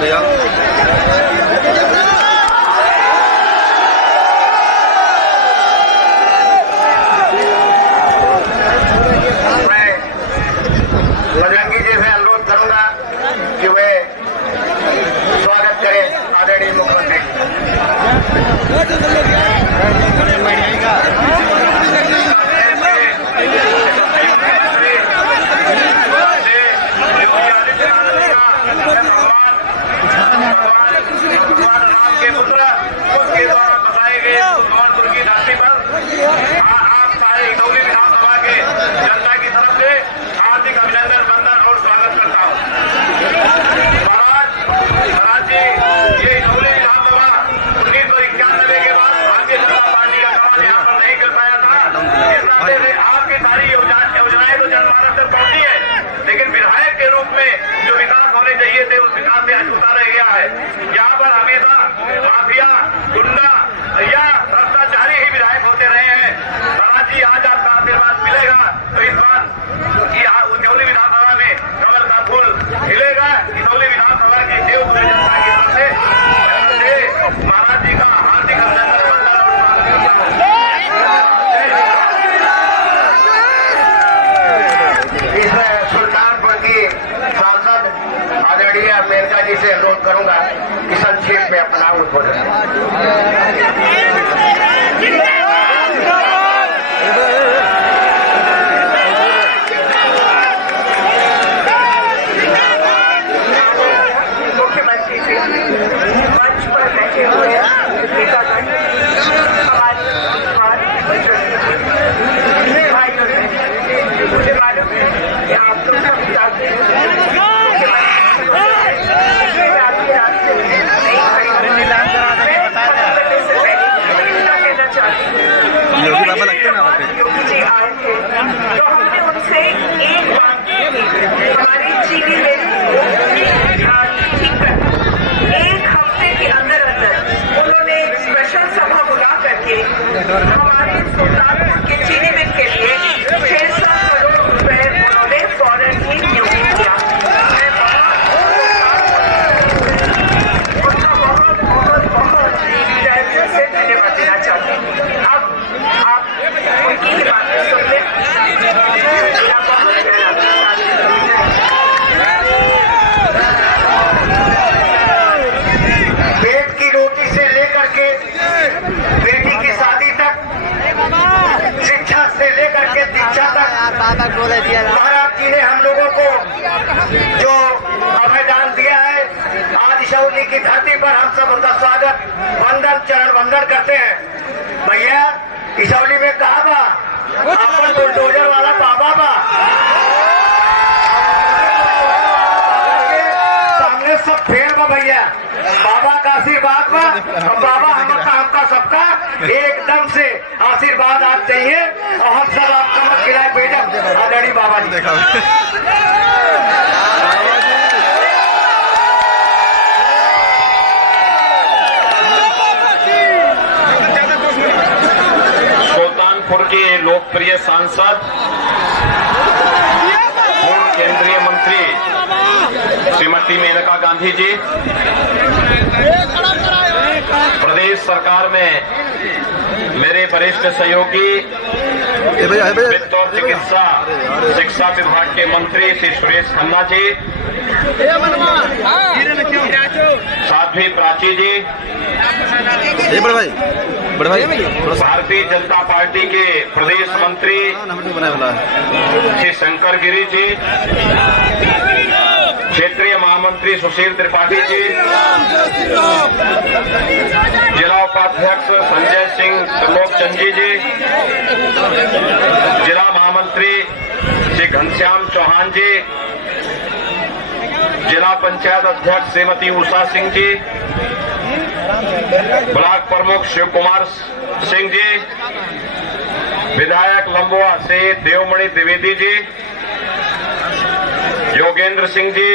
भैया। बजरंगी जी से अनुरोध करूंगा कि वे स्वागत करें आदरणीय मुख्यमंत्री। भगवान राम के पुत्र उसके द्वारा बताए गए भगवानपुर की धरती पर आप सारे इटौली विधानसभा के जनता की तरफ से हार्दिक अभिनंदन, वंदन और स्वागत करता हूँ। महाराज जी, ये इटौली विधानसभा 1991 के बाद भारतीय जनता पार्टी का कमान यहाँ पर नहीं कर पाया था। इस नाते से आपकी सारी योजनाएं तो जनमानस तक पहुंची है, लेकिन विधायक के रूप में जो विकास होने चाहिए थे उस विकास से अछूता रह गया है। यहाँ पर हमेशा माफिया, गुंडा या भ्रष्टाचारी ही विधायक होते रहे हैं। महाराज जी, आज आपका आशीर्वाद मिलेगा तो इस बार इटौली विधानसभा में कमल का फूल खिलेगा। इटौली विधानसभा की देवभूमि जनता की तरफ से महाराज जी का हार्दिक अभिनंदन, वंदन और स्वागत करता हूँ। इसमें सुल्तानपुर की सांसद आदरणीय मेनका जी से अनुरोध करूंगा कि संक्षेप में अपना उद्बोधन। मुख्यमंत्री जी मंच पर बैठे हुए नेतागण, हमारे भाई और बहन, मुझे मालूम है कि आप लोग सब चाहते हैं योगी बाबा लगते हैं ना वहाँ पे। योगी जी आए थे तो हमने उनसे एक बात की, हमारी चीनी मिल ठीक कर 1 हफ्ते के अंदर उन्होंने एक स्पेशल सभा बुला करके हमारे सुल्तानपुर के चीनी मिल के लिए 600 करोड़ रुपए उन्होंने फौरन ही नियुक्त किया। उनका बहुत बहुत बहुत दिल से धन्यवाद देना चाहती हूँ। अब आप उनकी ही बातें सुन लें। पेट की रोटी से लेकर के बेटी की शादी तक, शिक्षा से लेकर के दीक्षा तक महाराज जी ने हम लोगों को जो अभयदान दिया है, आज इटौली की धरती पर हम सब उनका स्वागत, वंदन, चरण वंदन करते हैं। भैया, इटौली में कहा बा अपन बुलडोजर वाला बाबा बा, सामने सब फेर बा भैया, बाबा का आशीर्वाद बा और बाबा हमका सबका एकदम से आशीर्वाद आप चाहिए और हम सब आपका मत खिलाए बेटा आदरणीय बाबा जी। सुल्तानपुर के लोकप्रिय सांसद, पूर्व केंद्रीय मंत्री श्रीमती मेनका गांधी जी, प्रदेश सरकार में मेरे वरिष्ठ सहयोगी वित्त और चिकित्सा शिक्षा विभाग के मंत्री श्री सुरेश खन्ना जी, साध्वी प्राची जी, भारतीय जनता पार्टी के प्रदेश मंत्री श्री शंकर गिरी जी, क्षेत्रीय महामंत्री सुशील त्रिपाठी जी, जिला उपाध्यक्ष संजय सिंह त्रिलोकचंद जी, जिला महामंत्री श्री घनश्याम चौहान जी, जिला पंचायत अध्यक्ष श्रीमती उषा सिंह जी, ब्लॉक प्रमुख शिव कुमार सिंह जी, विधायक लंबुआ से देवमणि द्विवेदी जी, योगेंद्र सिंह जी,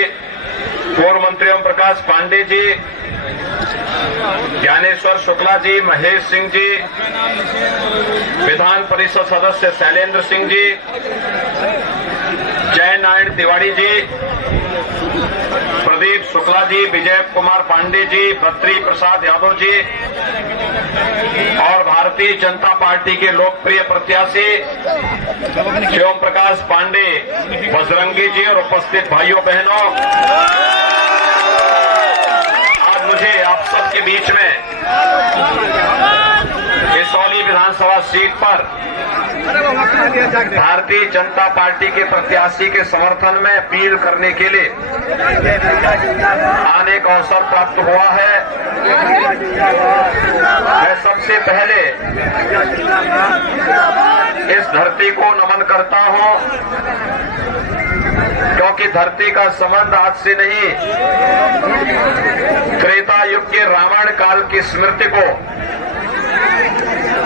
पूर्व मंत्री ओम प्रकाश पांडे जी, ज्ञानेश्वर शुक्ला जी, महेश सिंह जी, विधान परिषद सदस्य शैलेंद्र सिंह जी, जय नारायण तिवारी जी, प्रदीप शुक्ला जी, विजय कुमार पांडे जी, बद्री प्रसाद यादव जी और भारतीय जनता पार्टी के लोकप्रिय प्रत्याशी शिवम प्रकाश पांडे, बजरंगी जी और उपस्थित भाइयों बहनों, आज मुझे आप सबके बीच में कसौली विधानसभा सीट पर भारतीय जनता पार्टी के प्रत्याशी के समर्थन में अपील करने के लिए आने का अवसर प्राप्त हुआ है। मैं सबसे पहले इस धरती को नमन करता हूं, क्योंकि धरती का संबंध आज से नहीं, त्रेता युग के रामायण काल की स्मृति को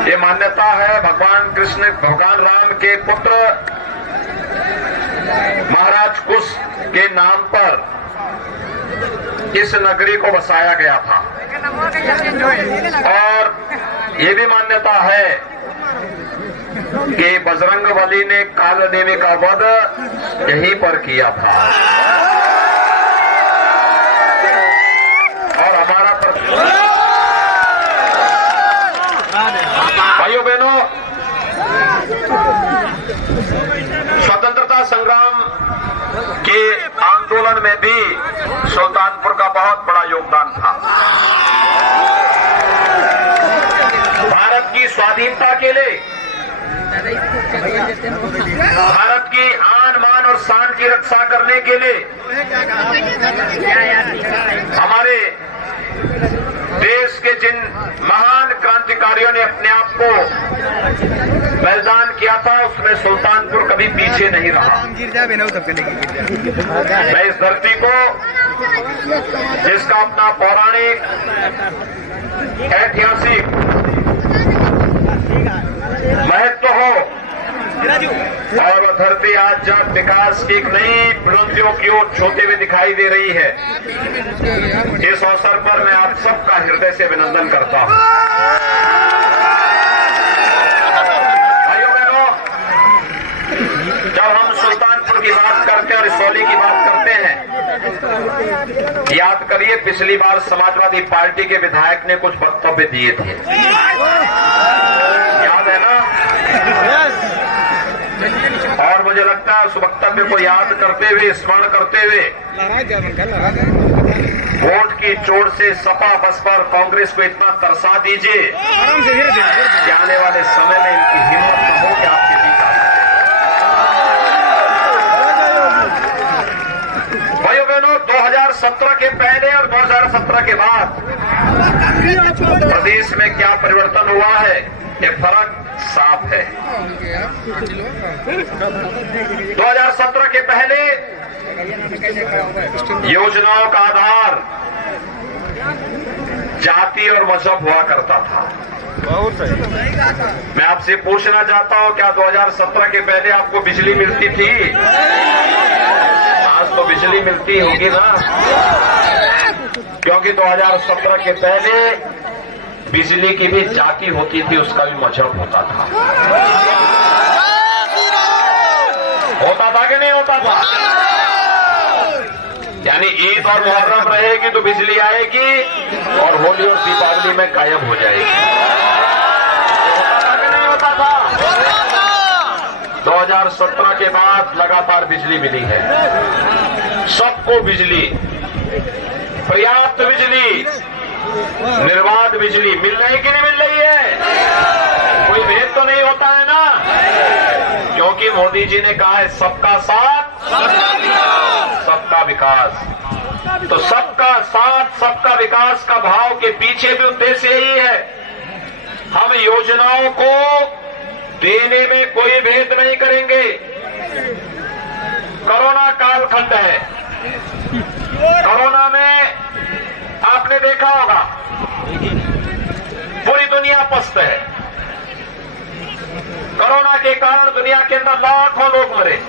ये मान्यता है। भगवान राम के पुत्र महाराज कुश के नाम पर इस नगरी को बसाया गया था और ये भी मान्यता है कि बजरंगबली ने कालनेमी का वध यहीं पर किया था और हमारा भाइयों बहनों, स्वतंत्रता संग्राम के आंदोलन में भी सुल्तानपुर का बहुत बड़ा योगदान था। भारत की स्वाधीनता के लिए, भारत की आन मान और शान की रक्षा करने के लिए हमारे देश के जिन महान क्रांतिकारियों ने अपने आप को बलिदान किया था, उसमें सुल्तानपुर कभी पीछे नहीं रहा। मैं इस धरती को, जिसका अपना पौराणिक ऐतिहासिक महत्व हो, और वह धरती आज जब विकास की एक नई बुलंदियों की ओर छूते हुए दिखाई दे रही है, इस अवसर पर मैं आप सबका हृदय से अभिनंदन करता हूं। भाइयों बहनों, जब हम सुल्तानपुर की बात करते हैं और कसौली की बात करते हैं, याद करिए पिछली बार समाजवादी पार्टी के विधायक ने कुछ वक्तव्य दिए थे, याद है ना? और मुझे लगता है उस वक्तव्य को याद करते हुए, स्मरण करते हुए, वोट की चोट से सपा बसपा और कांग्रेस को इतना तरसा दीजिए कि आने वाले समय में इनकी हिम्मत न हो कि आपके बीच आ। भाइयों बहनों, 2017 के पहले और 2017 के बाद प्रदेश में क्या परिवर्तन हुआ है, ये फर्क साफ है। 2017 के पहले योजनाओं का आधार जाति और मजहब हुआ करता था। मैं आपसे पूछना चाहता हूं, क्या 2017 के पहले आपको बिजली मिलती थी? आज तो बिजली मिलती होगी ना, क्योंकि 2017 के पहले बिजली की भी जाति होती थी, उसका भी मजहब होता था। होता था कि नहीं होता था? यानी ईद और मुहर्रम रहेगी तो बिजली आएगी और होली और दीपावली में गायब हो जाएगी। होता था कि नहीं होता था? 2017 के बाद लगातार बिजली मिली है, सबको बिजली, पर्याप्त बिजली, निर्बाध बिजली मिल रही कि नहीं मिल रही है? कोई भेद तो नहीं होता है ना, क्योंकि मोदी जी ने कहा है सबका साथ सबका विकास। तो सबका साथ सबका विकास का भाव के पीछे भी उद्देश्य यही है, हम योजनाओं को देने में कोई भेद नहीं करेंगे। कोरोना कालखंड है, कोरोना में आपने देखा होगा पूरी दुनिया पस्त है। कोरोना के कारण दुनिया के अंदर लाखों लोग मरे,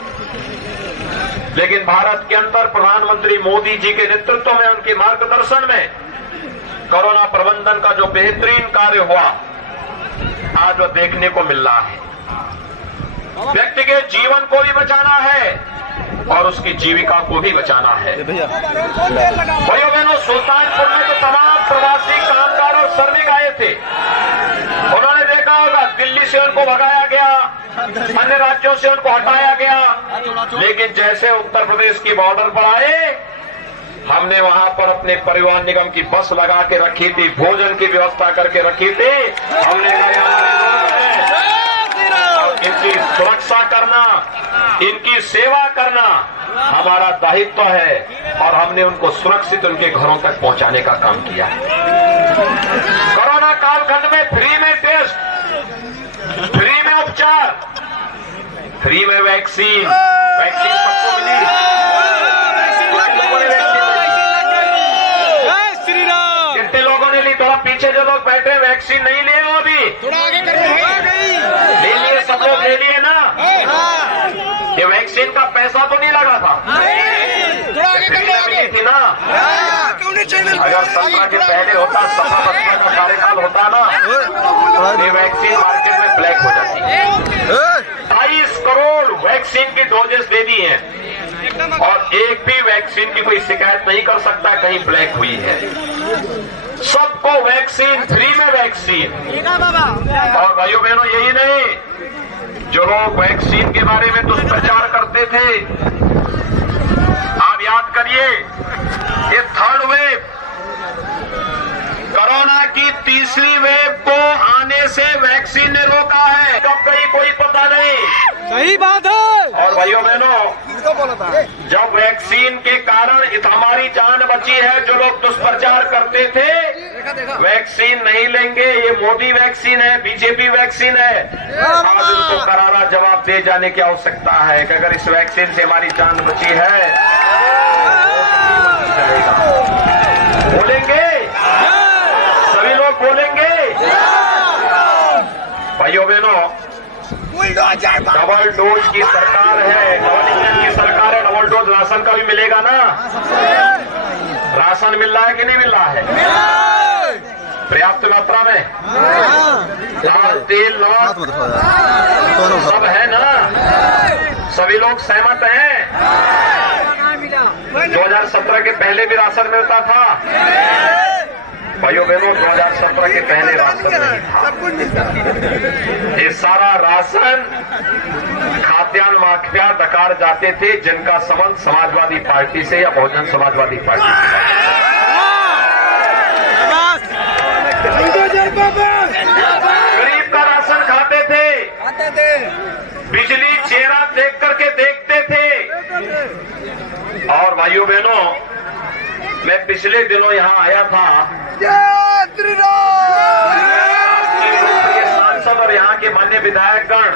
लेकिन भारत के अंदर प्रधानमंत्री मोदी जी के नेतृत्व में, उनके मार्गदर्शन में कोरोना प्रबंधन का जो बेहतरीन कार्य हुआ, आज वो देखने को मिल रहा है। व्यक्ति के जीवन को भी बचाना है, और उसकी जीविका को भी बचाना है। भाइयों बहनों, सुल्तानपुर में तो तमाम प्रवासी कामगार और श्रमिक आए थे। उन्होंने देखा होगा दिल्ली से उनको भगाया गया, अन्य राज्यों से उनको हटाया गया, लेकिन जैसे उत्तर प्रदेश की बॉर्डर पर आए, हमने वहां पर अपने परिवहन निगम की बस लगा के रखी थी, भोजन की व्यवस्था करके रखी थी। हमने इनकी सुरक्षा करना, इनकी सेवा करना हमारा दायित्व है और हमने उनको सुरक्षित उनके घरों तक पहुंचाने का काम किया। कोरोना कालखंड में फ्री में टेस्ट, फ्री में उपचार, फ्री में वैक्सीन सबको मिली। कितने लोगों ने ली? थोड़ा पीछे जो लोग बैठे वैक्सीन नहीं लिए हो अभी, थोड़ा आगे ले लिए, सब लोग ले लिए ना? ये वैक्सीन का पैसा तो नहीं लगा था, मिली थी ना? अगर 17 के पहले होता, 17 का कार्यकाल होता ना, ये वैक्सीन मार्केट में ब्लैक हो जाती। 22 करोड़ वैक्सीन की डोजेस दे दी हैं और एक भी वैक्सीन की कोई शिकायत नहीं कर सकता कहीं ब्लैक हुई है। सबको वैक्सीन, फ्री में वैक्सीन। और भाइयों बहनों, यही नहीं, जो लोग वैक्सीन के बारे में दुष्प्रचार करते थे, आप याद करिए, ये थर्ड वेव, कोरोना की तीसरी वेव को आने से वैक्सीन ने रोका है। कब गई कोई पता नहीं। सही बात है। और भाइयों बहनों, जब वैक्सीन के कारण हमारी जान बची है, जो लोग दुष्प्रचार करते थे वैक्सीन नहीं लेंगे, ये मोदी वैक्सीन है, बीजेपी वैक्सीन है, आज उनको करारा जवाब दे जाने की आवश्यकता है कि अगर इस वैक्सीन से हमारी जान बची है, बोलेंगे, सभी लोग बोलेंगे। भाइयों बहनों, डबल डोज की सरकार है, डबल इंजन की सरकार है, डबल डोज राशन का भी मिलेगा ना? राशन मिल रहा है कि नहीं मिल रहा है? पर्याप्त मात्रा में दाल, तेल, नमक सब है ना? सभी लोग सहमत हैं? 2017 के पहले भी राशन मिलता था। भाइयों बहनों, 2017 के पहले राशन नहीं था। ये सारा राशन खाद्यान्न माफिया डकार जाते थे, जिनका संबंध समाजवादी पार्टी से या बहुजन समाजवादी पार्टी से। गरीब का राशन खाते थे, बिजली चेहरा देख करके देखते थे। और भाइयों बहनों, मैं पिछले दिनों यहाँ आया था, सांसद और यहाँ के माननीय विधायकगण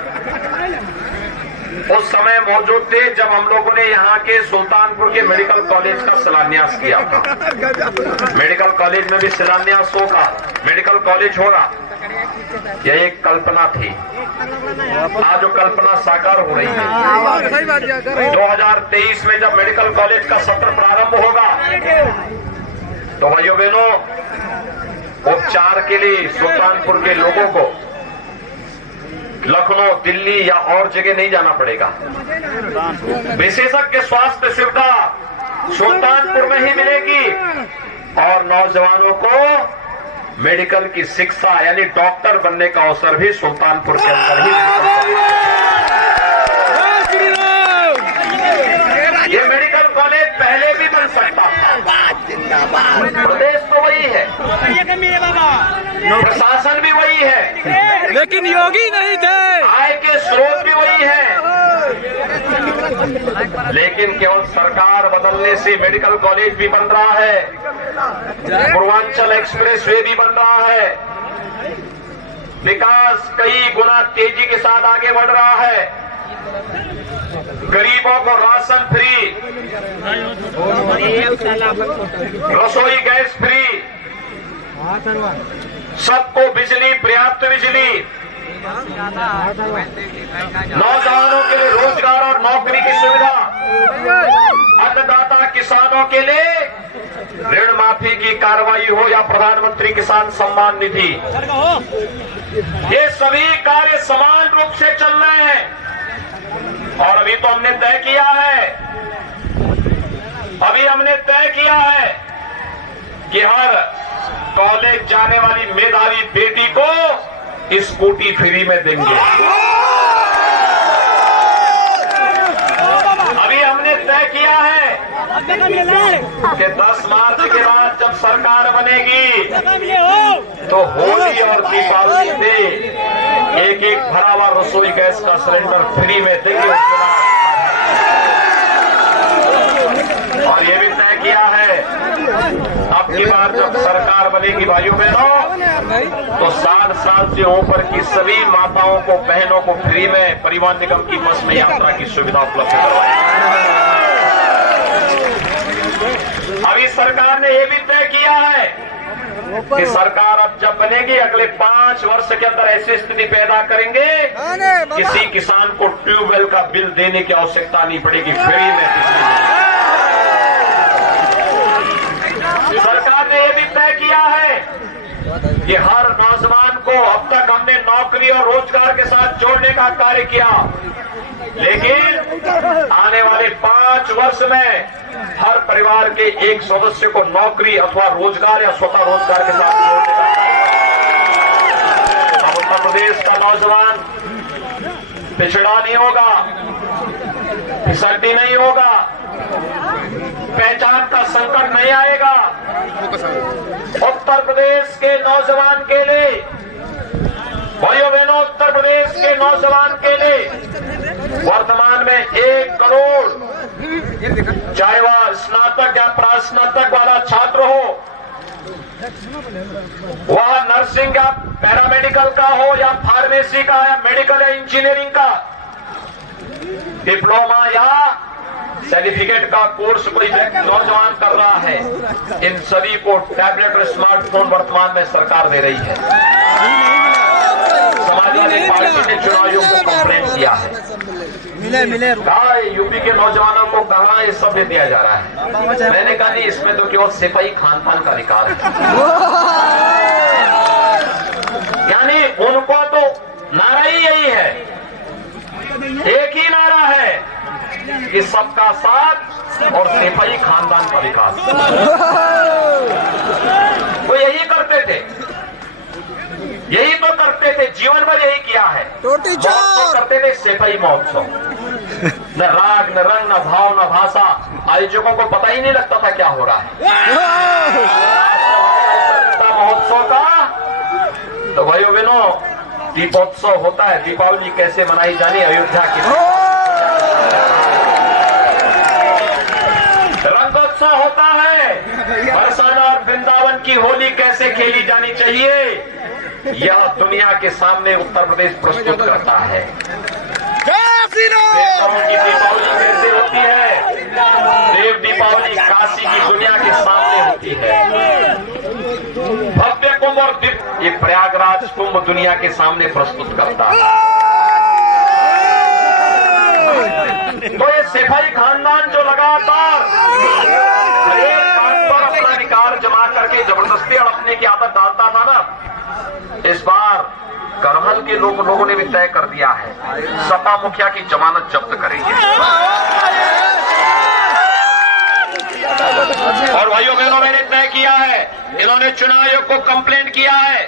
उस समय मौजूद थे जब हम लोगों ने यहाँ के सुल्तानपुर के मेडिकल कॉलेज का शिलान्यास किया था। मेडिकल कॉलेज में भी शिलान्यास होगा, मेडिकल कॉलेज होगा, यह एक कल्पना थी। आज जो कल्पना साकार हो रही है। 2023 में जब मेडिकल कॉलेज का सत्र प्रारंभ होगा तो भाइयों बहनों, उपचार के लिए सुल्तानपुर के लोगों को लखनऊ, दिल्ली या और जगह नहीं जाना पड़ेगा। विशेषज्ञ स्वास्थ्य सुविधा सुल्तानपुर में ही मिलेगी और नौजवानों को मेडिकल की शिक्षा यानी डॉक्टर बनने का अवसर भी सुल्तानपुर के अंदर ही मिलेगा। ये मेडिकल कॉलेज पहले भी बन सकता था। प्रदेश तो वही है, प्रशासन भी वही है, लेकिन योगी नहीं थे। आय के स्रोत भी वही है, लेकिन केवल सरकार बदलने से मेडिकल कॉलेज भी बन रहा है, पूर्वांचल एक्सप्रेस वे भी बन रहा है, विकास कई गुना तेजी के साथ आगे बढ़ रहा है। गरीबों को राशन फ्री, रसोई गैस फ्री, सबको बिजली, पर्याप्त बिजली, नौजवानों के लिए रोजगार और नौकरी की सुविधा, अन्नदाता किसानों के लिए ऋण माफी की कार्रवाई हो या प्रधानमंत्री किसान सम्मान निधि, ये सभी कार्य समान रूप से चल रहे हैं। और अभी तो हमने तय किया है अभी हमने तय किया है कि हर कॉलेज जाने वाली मेधावी बेटी को स्कूटी फ्री में देंगे। अभी हमने तय किया है कि 10 मार्च के बाद जब सरकार बनेगी तो होली और दीपावली पे एक भरा हुआ रसोई गैस का सिलेंडर फ्री में देंगे। और ये भी तय किया है अब की बार जब सरकार बनेगी भाइयों बहनों तो 60 साल से ऊपर की सभी माताओं को बहनों को फ्री में परिवहन निगम की बस में यात्रा की सुविधा उपलब्ध करवाएगी। अभी सरकार ने यह भी तय किया है कि सरकार अब जब बनेगी अगले 5 वर्ष के अंदर ऐसी स्थिति पैदा करेंगे किसी किसान को ट्यूबवेल का बिल देने की आवश्यकता नहीं पड़ेगी, फ्री में। सरकार ने यह भी तय किया है कि हर नौजवान को अब तक हमने नौकरी और रोजगार के साथ जोड़ने का कार्य किया, लेकिन आने वाले 5 वर्ष में हर परिवार के एक सदस्य को नौकरी अथवा रोजगार या स्वतः रोजगार के साथ जोड़ने का। अब उत्तर प्रदेश का नौजवान पिछड़ा नहीं होगा, फिसलती नहीं होगा, पहचान का संकट नहीं आएगा। उत्तर प्रदेश के नौजवान के लिए, भाइयों बहनों, उत्तर प्रदेश के नौजवान के लिए वर्तमान में 1 करोड़, चाहे वह स्नातक या प्रास्नातक वाला छात्र हो, वह नर्सिंग या पैरामेडिकल का हो या फार्मेसी का या मेडिकल या इंजीनियरिंग का डिप्लोमा या सर्टिफिकेट का कोर्स कोई नौजवान कर रहा है, इन सभी को टैबलेट और स्मार्टफोन वर्तमान में सरकार दे रही है। समाजवादी पार्टी ने चुनाव आयोग को कंप्लेंट किया है, कहा यूपी के नौजवानों को कहा ये सब दे दिया जा रहा है। मैंने कहा नहीं, इसमें तो केवल सिपाही खानपान का अधिकार है। यानी उनको तो नारा ही यही है, एक ही नारा है कि सबका साथ और सिपाही खानदान का विकास। वो यही करते थे, यही तो करते थे, जीवन भर यही किया है। तो करते थे सिपाही महोत्सव, न राग न रंग न भाव न भाषा, आयोजकों को पता ही नहीं लगता था क्या हो रहा है महोत्सव का। तो भाइयों बहनों, दीपोत्सव होता है, दीपावली कैसे मनाई जानी, अयोध्या की रंगोत्सव होता है, बरसाना और वृंदावन की होली कैसे खेली जानी चाहिए, यह दुनिया के सामने उत्तर प्रदेश प्रस्तुत करता है। देवताओं की दीपावली कैसे होती है, देव दीपावली काशी की दुनिया के सामने होती है। भव्य कुंभ और दिव्य, ये प्रयागराज कुंभ दुनिया के सामने प्रस्तुत करता है। तो ये सिपाही खानदान जो लगातार हर एक बात पर अपना अधिकार जमा करके जबरदस्ती हड़पने की आदत डालता था ना, इस बार करहल के लोगों ने भी तय कर दिया है, सपा मुखिया की जमानत जब्त करेंगे। और भाइयों बहनों, मैंने तय किया है, इन्होंने चुनाव आयोग को कंप्लेंट किया है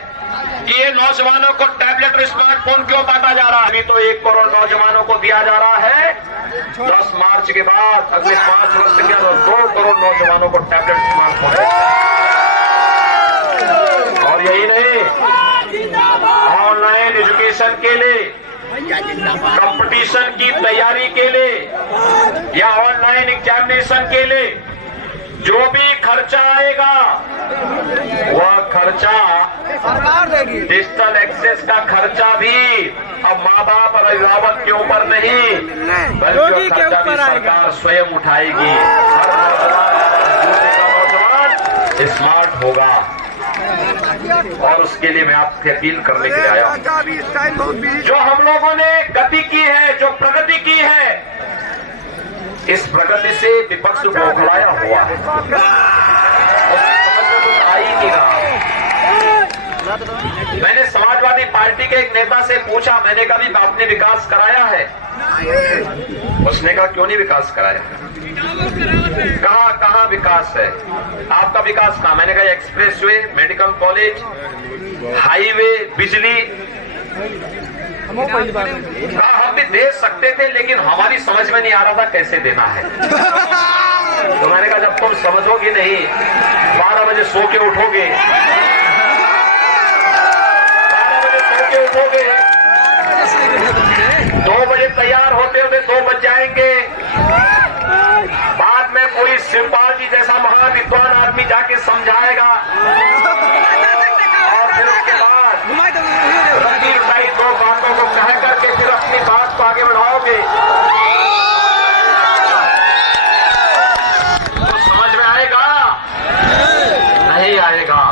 कि ये नौजवानों को टैबलेट और स्मार्टफोन क्यों बांटा जा रहा है। अभी तो 1 करोड़ नौजवानों को दिया जा रहा है, 10 मार्च के बाद अगले 5 वर्ष के अंदर 2 करोड़ नौजवानों को टैबलेट स्मार्टफोन। और यही नहीं, ऑनलाइन एजुकेशन के लिए, कंपटीशन की तैयारी के लिए या ऑनलाइन एग्जामिनेशन के लिए जो भी खर्चा आएगा वह खर्चा सरकार देगी। डिजिटल एक्सेस का खर्चा भी अब माँ बाप और अभिभावक के ऊपर नहीं, बल्कि खर्चा भी सरकार स्वयं उठाएगी। हर नौजवान स्मार्ट होगा और उसके लिए मैं आपसे अपील करने के लिए आया हूं। जो हम लोगों ने गति की है, जो प्रगति की है, इस प्रगति से विपक्ष बौखलाया हुआ है, आ ही नहीं रहा। मैंने समाजवादी पार्टी के एक नेता से पूछा, मैंने कहा भी आपने विकास कराया है? उसने कहा क्यों नहीं विकास कराया? कहाँ कहाँ विकास है? आपका विकास कहाँ? मैंने कहा एक्सप्रेसवे, मेडिकल कॉलेज, हाईवे, बिजली हम भी दे सकते थे, लेकिन हमारी समझ में नहीं आ रहा था कैसे देना है। तो मैंने कहा जब तुम समझोगी नहीं, 12 बजे सो के उठोगे, 12 बजे सो के उठोगे, 2 बजे तैयार होते होते 2 बज जाएंगे। बाद में कोई शिवपाल जी जैसा महाविद्वान आदमी जाके समझाएगा, और फिर उसके बाद रणधीर भाई 2 बातों को कह करके फिर अपनी बात को आगे बढ़ाओगे तो समझ में आएगा? नहीं आएगा।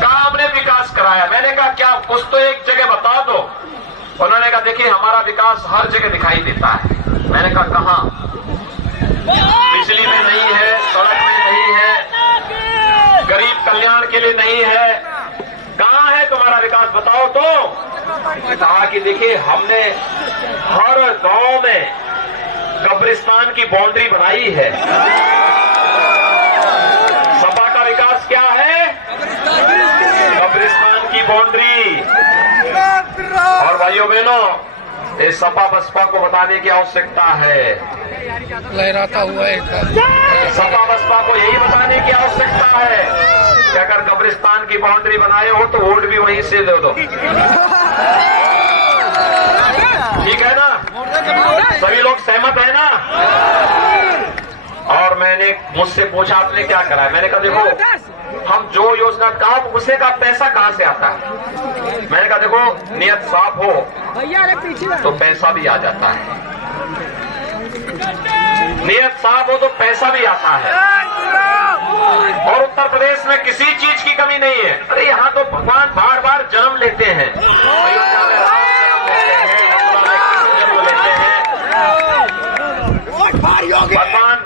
कहाँ हमने विकास कराया? मैंने कहा क्या कुछ तो एक जगह बता दो। उन्होंने कहा देखिए हमारा विकास हर जगह दिखाई देता है। मैंने कहा कहाँ? बिजली में नहीं है, सड़क में नहीं है, गरीब कल्याण के लिए नहीं है, कहाँ है तुम्हारा विकास बताओ तो। कहा कि देखिए हमने हर गांव में कब्रिस्तान की बाउंड्री बनाई है। सपा का विकास क्या है? कब्रिस्तान की बाउंड्री। और भाइयों बहनों, ये सपा बसपा को बताने की आवश्यकता है, लहराता हुआ एक सपा बसपा को यही बताने की आवश्यकता है कि अगर कब्रिस्तान की बाउंड्री बनाए हो तो वोट भी वहीं से दे दो। ठीक है ना? सभी लोग सहमत है ना? और मैंने मुझसे पूछा आपने क्या करा है? मैंने कहा देखो हम जो योजना कहा उसे का पैसा कहाँ से आता है? मैंने कहा देखो नियत साफ हो तो पैसा भी आ जाता है, नियत साफ हो तो पैसा भी आता है। और उत्तर प्रदेश में किसी चीज की कमी नहीं है। अरे यहाँ तो भगवान बार बार जन्म लेते हैं, अयोध्या में राम जन्म लेते हैं, भगवान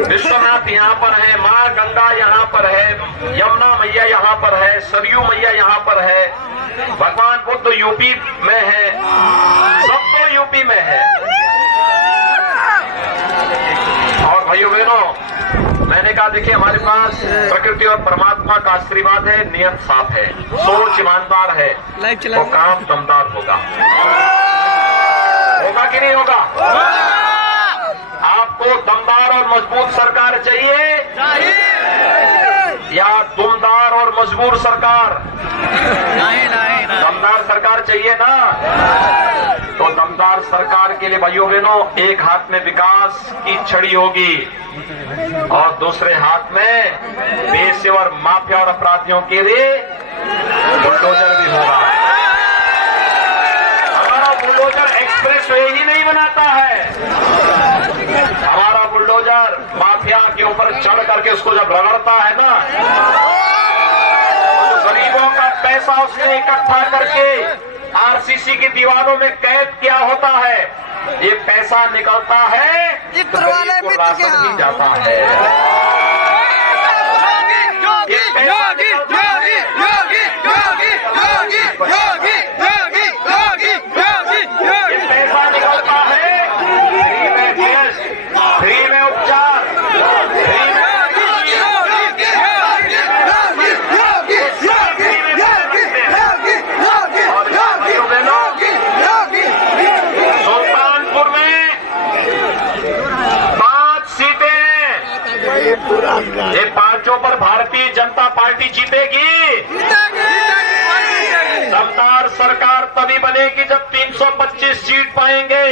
विश्वनाथ यहाँ पर है, माँ गंगा यहाँ पर है, यमुना मैया यहाँ पर है, सरयू मैया यहाँ पर है, भगवान बुद्ध यूपी में है, सब तो यूपी में है। और भाइयों बहनों, मैंने कहा देखिए हमारे पास प्रकृति और परमात्मा का आशीर्वाद है, नियत साफ है, सोच ईमानदार है, तो काम दमदार होगा। होगा कि नहीं होगा? आपको दमदार और मजबूत सरकार चाहिए या दुमदार और मजबूर सरकार? दमदार सरकार चाहिए ना? तो दमदार सरकार के लिए भाइयों बहनों एक हाथ में विकास की छड़ी होगी और दूसरे हाथ में पेशेवर माफिया और अपराधियों के लिए बुलडोजर भी होगा। हमारा बुलडोजर एक्सप्रेसवे ही नहीं बनाता है, हमारा बुलडोजर माफिया के ऊपर चढ़ करके उसको जब रगड़ता है ना, तो गरीबों का पैसा उसने इकट्ठा करके आरसीसी की दीवारों में कैद किया होता है, ये पैसा निकलता है तो गरीब को राशन भी जाता है। ये पैसा निकलता है फ्री में उपचार, फ्री में सुल्तानपुर में 5 सीटें, ये 5 पर भारतीय जनता पार्टी जीतेगी। दमदार सरकार तभी बनेगी जब 325 सीट पाएंगे।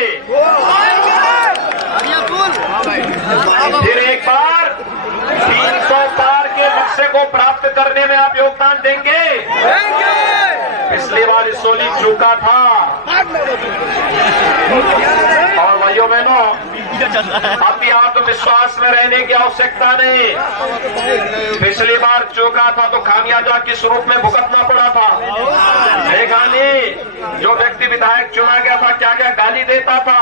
फिर एक बार 300 पार के लक्ष्य को प्राप्त करने में आप योगदान देंगे? पिछली बार सोली चूका था। और भाइयों बहनों, अब यहाँ तो विश्वास में रहने की आवश्यकता नहीं। पिछली बार चूका था तो खामियाजा किस रूप में भुगतना पड़ा था? देखा नहीं, जो व्यक्ति विधायक चुना गया था क्या क्या गाली देता था,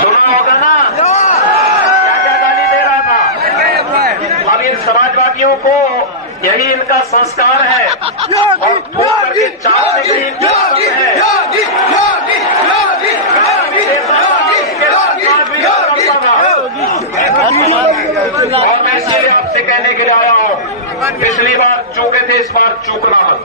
सुना होगा ना, क्या क्या गाली दे रहा था। अब इन समाजवादियों को यही इनका संस्कार है और थूक करके चाटने की इनकी आदत है। कहने के लिए आया हूं, पिछली बार चूके थे, इस बार चूकना मत।